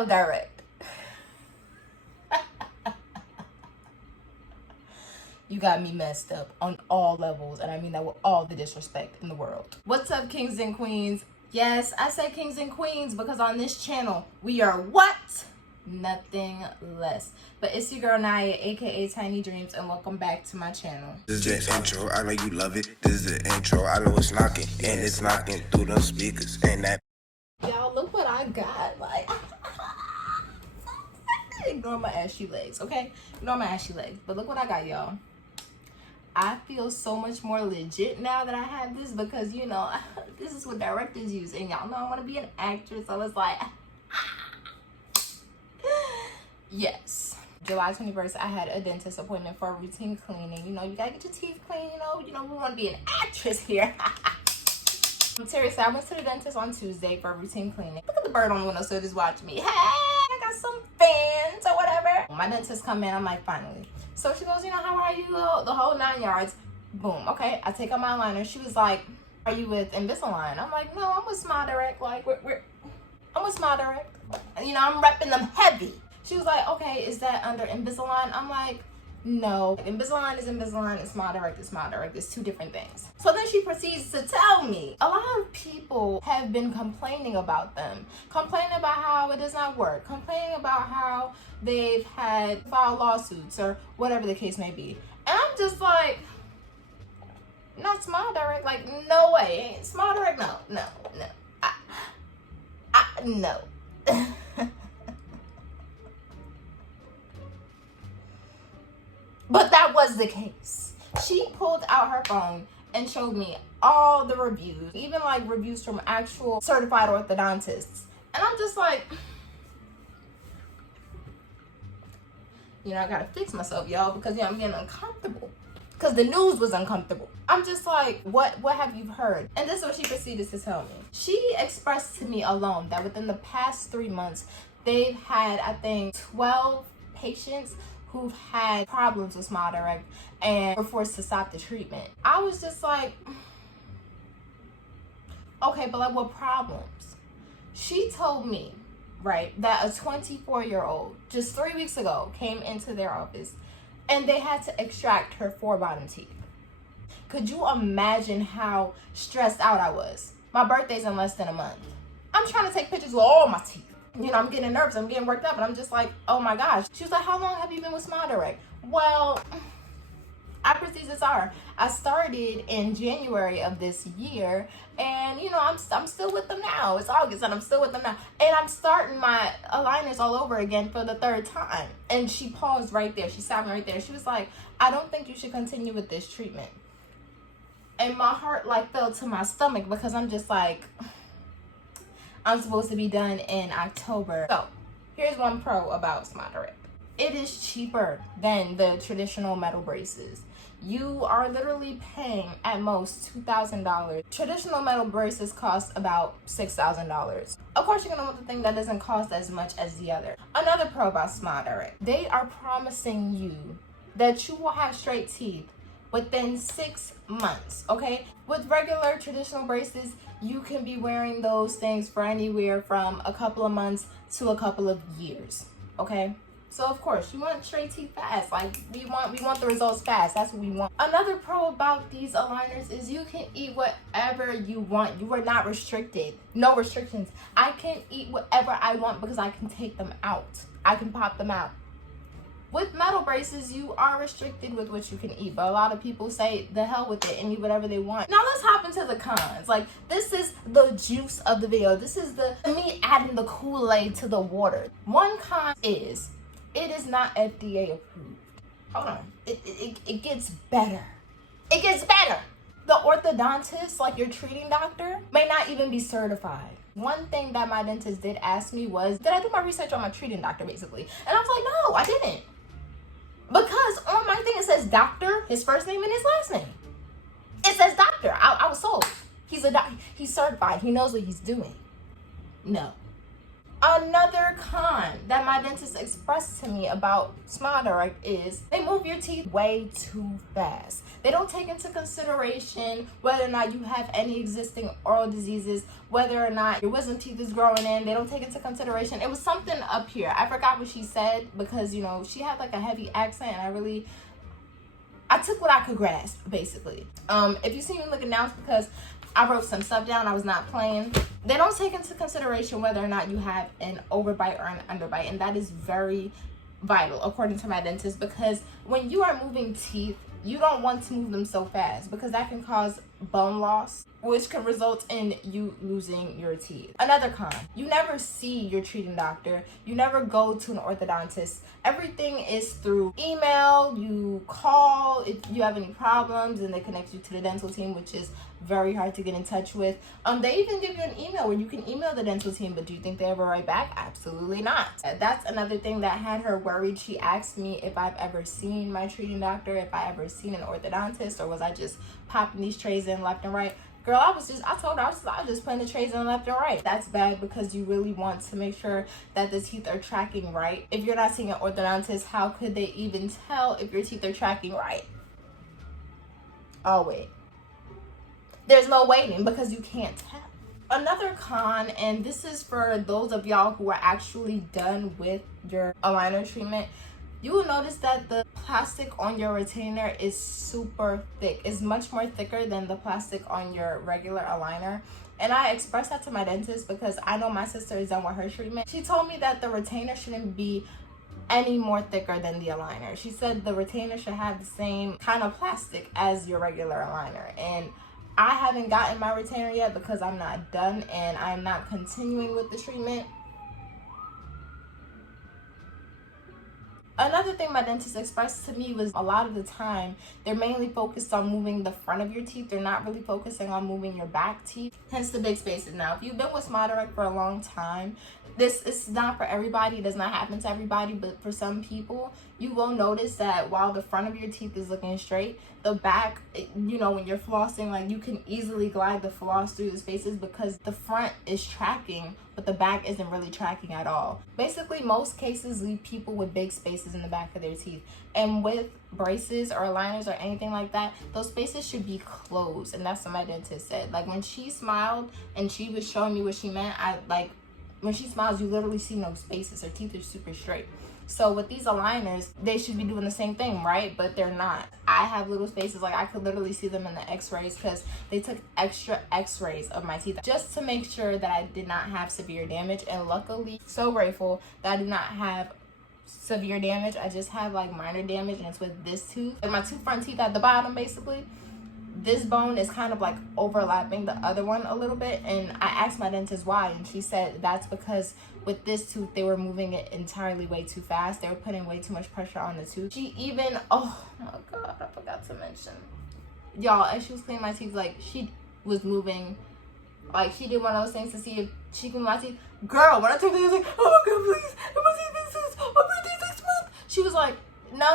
so direct. You got me messed up on all levels, and I mean that with all the disrespect in the world. What's up, kings and queens? Yes, I say kings and queens because on this channel, we are what? Nothing less. But it's your girl Naya, aka Tiny Dreams, and welcome back to my channel. This is the intro, I know you love it. This is the intro, I know it's knocking, and it's knocking through them speakers, and that. Y'all, look what I got. Like, ignore my ashy legs, okay? Ignore my ashy legs. But look what I got, y'all. I feel so much more legit now that I have this because, you know, this is what directors use. And y'all know I want to be an actress. So it's like, yes. July 21st, I had a dentist appointment for a routine cleaning. You know, you gotta get your teeth clean, you know, we want to be an actress here. Seriously, I went to the dentist on Tuesday for a routine cleaning. Look at the bird on the windowsill just watching me. Hey, I got some fans or whatever. My dentist come in, I'm like, finally. So she goes, you know, how are you? The whole 9 yards. Boom. Okay, I take out my liner. She was like, are you with Invisalign? I'm like, no, I'm with Smile Direct. Like, I'm with Smile Direct. You know, I'm repping them heavy. She was like, okay, is that under Invisalign? I'm like, no. Invisalign is Invisalign and Smile Direct is Smile Direct. It's two different things. So then she proceeds to tell me a lot of people have been complaining about them, complaining about how it does not work, complaining about how they've had filed lawsuits or whatever the case may be. And I'm just like, not Smile Direct. Like, no way. Smile Direct, no. No. But that was the case. She pulled out her phone and showed me all the reviews, even like reviews from actual certified orthodontists. And I'm just like, you know, I gotta fix myself, y'all, because, you know, I'm getting uncomfortable. Because the news was uncomfortable. I'm just like, what have you heard? And this is what she proceeded to tell me. She expressed to me alone that within the past 3 months, they've had, I think, 12 patients who've had problems with Smile Direct and were forced to stop the treatment. I was just like, okay, but like what problems? She told me, right, that a 24-year-old just 3 weeks ago came into their office and they had to extract her 4 bottom teeth. Could you imagine how stressed out I was? My birthday's in less than a month. I'm trying to take pictures with all my teeth. You know, I'm getting nervous, I'm getting worked up, and I'm just like, oh my gosh. She was like, how long have you been with Smile Direct? Well, I proceeded to tell her, I started in January of this year, and, you know, I'm still with them now. It's August, and I'm still with them now. And I'm starting my aligners all over again for the 3rd time. And she paused right there. She stopped me right there. She was like, I don't think you should continue with this treatment. And my heart, like, fell to my stomach because I'm just like, I'm supposed to be done in October. So here's one pro about Smile Direct. It is cheaper than the traditional metal braces. You are literally paying at most $2,000. Traditional metal braces cost about $6,000. Of course, you're gonna want the thing that doesn't cost as much as the other. Another pro about Smile Direct. They are promising you that you will have straight teeth within 6 months, okay? With regular traditional braces, you can be wearing those things for anywhere from a couple of months to a couple of years, okay? So of course, you want straight teeth fast. Like, we want the results fast. That's what we want. Another pro about these aligners is you can eat whatever you want. You are not restricted. No restrictions. I can eat whatever I want because I can take them out. I can pop them out. With metal braces, you are restricted with what you can eat, but a lot of people say the hell with it and eat whatever they want. Now let's hop into the cons. Like, this is the juice of the video. This is me adding the Kool-Aid to the water. One con is it is not FDA approved. Hold on, it gets better. It gets better. The orthodontist, like your treating doctor, may not even be certified. One thing that my dentist did ask me was, did I do my research on my treating doctor, basically? And I was like, no, I didn't. Because on my thing it says doctor, his first name and his last name. It says doctor. I was sold. He's certified. He knows what he's doing. No. Another con that my dentist expressed to me about Smile Direct is they move your teeth way too fast. They don't take into consideration whether or not you have any existing oral diseases, whether or not your wisdom teeth is growing in. They don't take into consideration. It was something up here. I forgot what she said because, you know, she had like a heavy accent and I took what I could grasp, basically. If you see me looking down, it's because I wrote some stuff down. I was not playing. They don't take into consideration whether or not you have an overbite or an underbite, and that is very vital, according to my dentist, because when you are moving teeth, you don't want to move them so fast because that can cause bone loss, which can result in you losing your teeth. Another con, you never see your treating doctor. You never go to an orthodontist. Everything is through email. You call if you have any problems and they connect you to the dental team, which is very hard to get in touch with. They even give you an email where you can email the dental team, but do you think they ever write back? Absolutely not. That's another thing that had her worried. She asked me if I've ever seen my treating doctor, if I ever seen an orthodontist, or was I just popping these trays in left and right. Girl, I told her I was just putting the trays in left and right. That's bad because you really want to make sure that the teeth are tracking right. If you're not seeing an orthodontist, how could they even tell if your teeth are tracking right? Oh, wait. There's no waiting because you can't tell. Another con, and this is for those of y'all who are actually done with your aligner treatment, you will notice that the plastic on your retainer is super thick. It's much more thicker than the plastic on your regular aligner. And I expressed that to my dentist because I know my sister is done with her treatment. She told me that the retainer shouldn't be any more thicker than the aligner. She said the retainer should have the same kind of plastic as your regular aligner. And I haven't gotten my retainer yet because I'm not done and I'm not continuing with the treatment. Another thing my dentist expressed to me was a lot of the time, they're mainly focused on moving the front of your teeth. They're not really focusing on moving your back teeth, hence the big spaces. Now, if you've been with Smile Direct for a long time, this is not for everybody. It does not happen to everybody, but for some people, you will notice that while the front of your teeth is looking straight, the back, you know, when you're flossing, like you can easily glide the floss through the spaces because the front is tracking, but the back isn't really tracking at all. Basically, most cases leave people with big spaces in the back of their teeth. And with braces or aligners or anything like that, those spaces should be closed. And that's what my dentist said. Like when she smiled and she was showing me what she meant, when she smiles, you literally see no spaces. Her teeth are super straight. So with these aligners, they should be doing the same thing, right? But they're not. I have little spaces, like I could literally see them in the x-rays because they took extra x-rays of my teeth just to make sure that I did not have severe damage. And luckily, so grateful that I do not have severe damage. I just have like minor damage, and it's with this tooth. Like my two front teeth at the bottom, basically. This bone is kind of like overlapping the other one a little bit, and I asked my dentist why, and she said that's because with this tooth they were moving it entirely way too fast. They were putting way too much pressure on the tooth. She even, oh my god, I forgot to mention, y'all, as she was cleaning my teeth, like she was moving, like she did one of those things to see if she can move my teeth. Girl, when I took it, I was like, oh my god, please, my teeth, my birthday next month. She was like, no,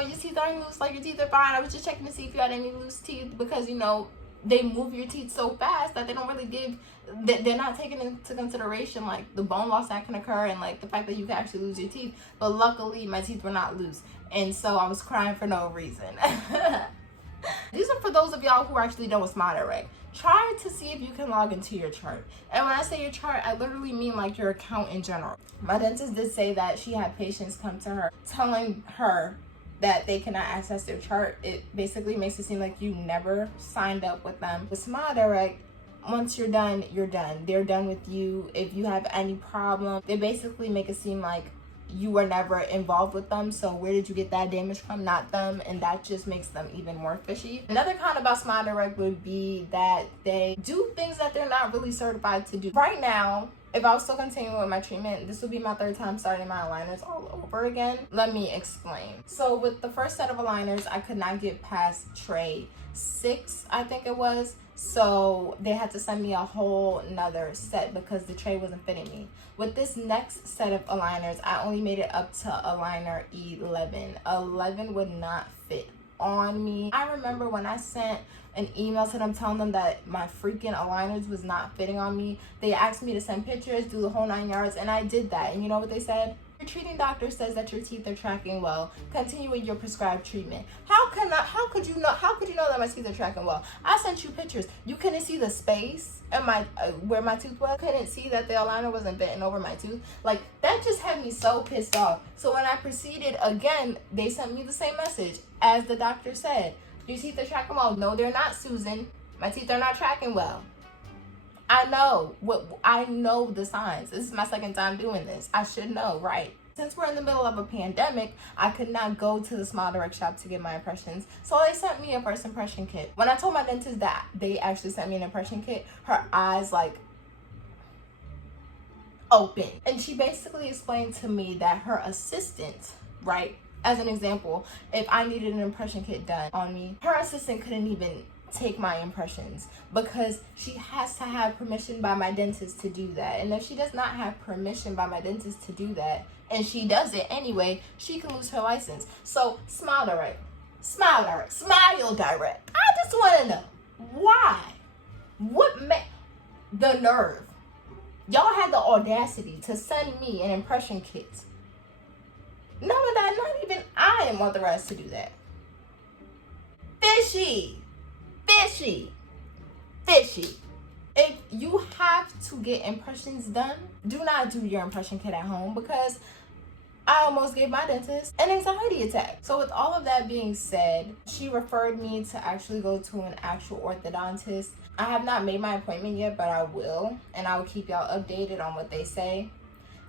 your teeth aren't loose, like your teeth are fine. I was just checking to see if you had any loose teeth because, you know, they move your teeth so fast that they don't really they're not taking into consideration like the bone loss that can occur and like the fact that you can actually lose your teeth. But luckily my teeth were not loose, and so I was crying for no reason. These are for those of y'all who are actually done with Smile Direct. Try to see if you can log into your chart. And when I say your chart, I literally mean like your account in general. My dentist did say that she had patients come to her telling her that they cannot access their chart. It basically makes it seem like you never signed up with them. With Smile Direct, once you're done, you're done. They're done with you. If you have any problem, they basically make it seem like you were never involved with them, so where did you get that damage from? Not them. And that just makes them even more fishy. Another con about Smile Direct would be that they do things that they're not really certified to do. Right now, if I was still continuing with my treatment, this would be my third time starting my aligners all over again. Let me explain. So with the first set of aligners, I could not get past tray 6, I think it was. So they had to send me a whole nother set because the tray wasn't fitting me. With this next set of aligners, I only made it up to aligner 11. 11 would not fit on me. I remember when I sent an email to them telling them that my freaking aligners was not fitting on me. They asked me to send pictures, do the whole 9 yards, and I did that. And you know what they said? Your treating doctor says that your teeth are tracking well. Continue with your prescribed treatment. How could you know that my teeth are tracking well? I sent you pictures. You couldn't see the space and my where my tooth was. Couldn't see that the aligner wasn't bending over my tooth. Like, that just had me so pissed off. So when I proceeded again, they sent me the same message as the doctor said. Your teeth are tracking well. No, they're not, Susan. My teeth are not tracking well. I know the signs. This is my second time doing this. I should know, right? Since we're in the middle of a pandemic, I could not go to the Smile Direct shop to get my impressions. So they sent me a first impression kit. When I told my dentist that they actually sent me an impression kit, her eyes like open. And she basically explained to me that her assistant, right? As an example, if I needed an impression kit done on me, her assistant couldn't even take my impressions because she has to have permission by my dentist to do that. And if she does not have permission by my dentist to do that, and she does it anyway, she can lose her license. So Smile Direct, I just want to know why, what the nerve, y'all had the audacity to send me an impression kit, knowing that not even I am authorized to do that. Fishy. If you have to get impressions done, do not do your impression kit at home, because I almost gave my dentist an anxiety attack. So with all of that being said, she referred me to actually go to an actual orthodontist. I have not made my appointment yet, but I will, and I will keep y'all updated on what they say.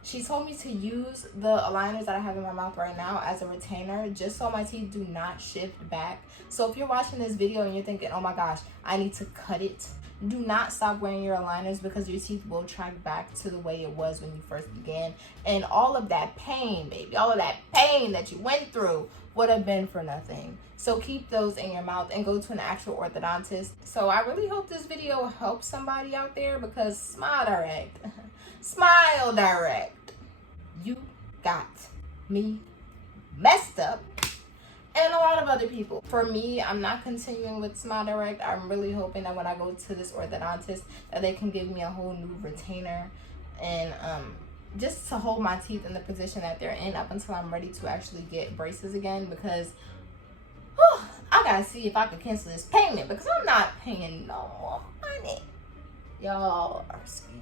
She told me to use the aligners that I have in my mouth right now as a retainer, just so my teeth do not shift back. So if you're watching this video and you're thinking, oh my gosh, I need to cut it, do not stop wearing your aligners, because your teeth will track back to the way it was when you first began. And all of that pain, baby, all of that pain that you went through would have been for nothing. So keep those in your mouth and go to an actual orthodontist. So I really hope this video helps somebody out there, because Smile Direct, you got me messed up, and a lot of other people. For me, I'm not continuing with Smile Direct. I'm really hoping that when I go to this orthodontist, that they can give me a whole new retainer, and just to hold my teeth in the position that they're in up until I'm ready to actually get braces again, because I gotta see if I can cancel this payment, because I'm not paying no more money. Y'all are scams.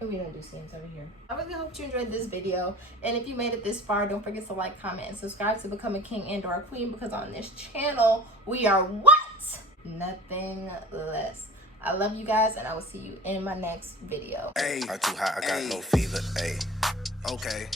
We don't do scams over here. I really hope you enjoyed this video, and if you made it this far, don't forget to like, comment, and subscribe to become a king and or a queen, because on this channel we are what? Nothing less. I love you guys, and I will see you in my next video. Hey, I'm too hot, I got no fever. Hey, okay.